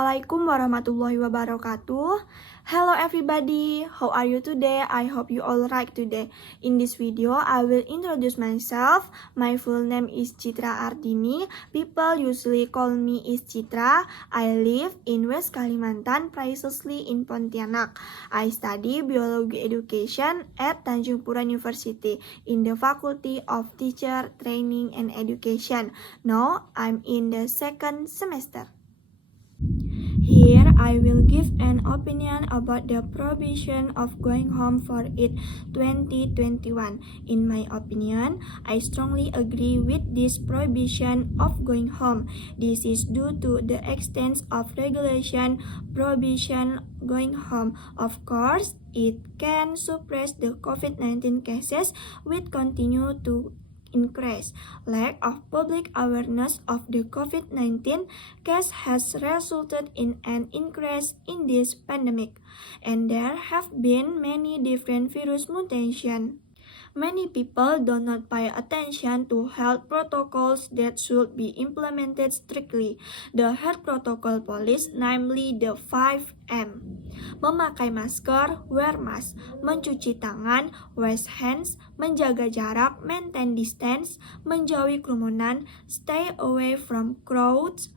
Assalamualaikum warahmatullahi wabarakatuh. Hello everybody, how are you today? I hope you all right today. In this video, I will introduce myself. My full name is Citra Ardini. People usually call me is Citra. I live in West Kalimantan, precisely in Pontianak. I study biology education at Tanjung Pura University in the Faculty of Teacher Training and Education. Now, I'm in the second semester. Here, I will give an opinion about the prohibition of going home for Eid 2021. In my opinion, I strongly agree with this prohibition of going home. This is due to the extent of regulation prohibition going home. Of course, it can suppress the COVID-19 cases which continue to increase. Lack of public awareness of the COVID-19 case has resulted in an increase in this pandemic, and there have been many different virus mutations. Many people do not pay attention to health protocols that should be implemented strictly. The health protocol policy, namely the 5M. Memakai masker, wear mask, mencuci tangan, wash hands, menjaga jarak, maintain distance, menjauhi kerumunan, stay away from crowds,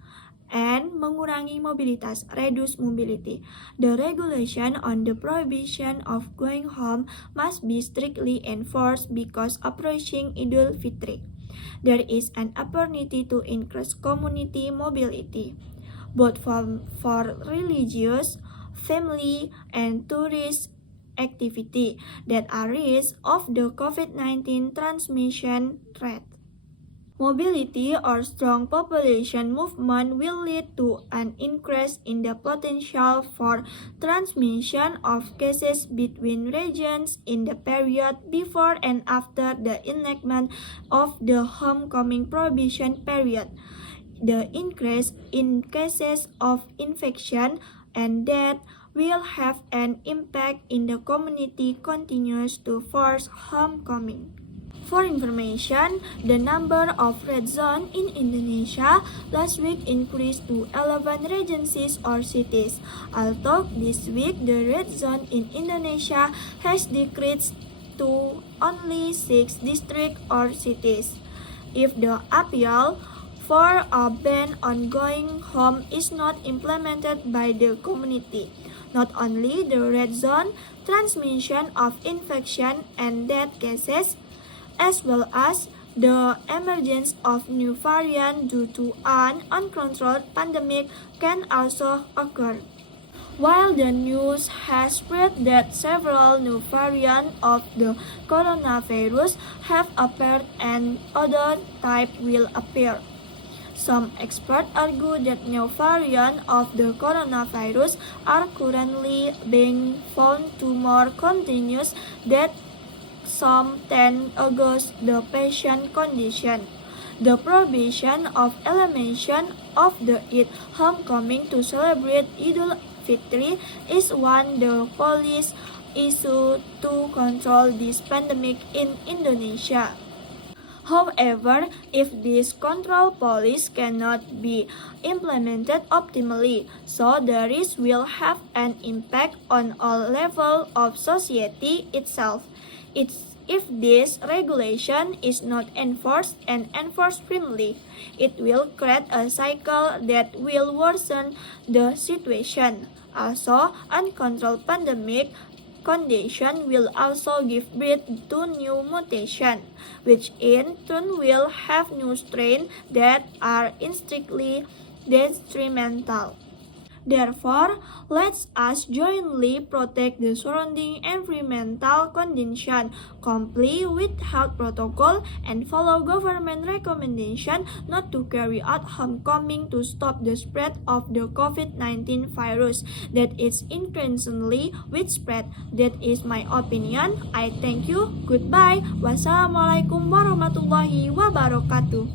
and mengurangi mobilitas, reduce mobility. The regulation on the prohibition of going home must be strictly enforced because approaching Idul Fitri. There is an opportunity to increase community mobility, both for religious, family, and tourist activity that are risk of the COVID-19 transmission threat. Mobility or strong population movement will lead to an increase in the potential for transmission of cases between regions in the period before and after the enactment of the homecoming prohibition period. The increase in cases of infection and death will have an impact in the community continues to force homecoming. For information, the number of red zones in Indonesia last week increased to 11 regencies or cities, although this week the red zone in Indonesia has decreased to only 6 districts or cities. If the appeal for a ban on going home is not implemented by the community, not only the red zone transmission of infection and death cases, as well as the emergence of new variants due to an uncontrolled pandemic can also occur. While the news has spread that several new variants of the coronavirus have appeared and other types will appear, some experts argue that new variants of the coronavirus are currently being found to more contagious than some 10 August the patient condition. The prohibition of elimination of the Eid homecoming to celebrate Idul Fitri is one the police issue to control this pandemic in Indonesia. However, if this control policy cannot be implemented optimally, so the risk will have an impact on all levels of society itself. If this regulation is not enforced and enforced firmly, it will create a cycle that will worsen the situation. Also, uncontrolled pandemic condition will also give birth to new mutation, which in turn will have new strains that are intrinsically detrimental. Therefore, let us jointly protect the surrounding environmental condition, comply with health protocol, and follow government recommendation not to carry out homecoming to stop the spread of the COVID-19 virus that is increasingly widespread. That is my opinion. I thank you. Goodbye. Wassalamualaikum warahmatullahi wabarakatuh.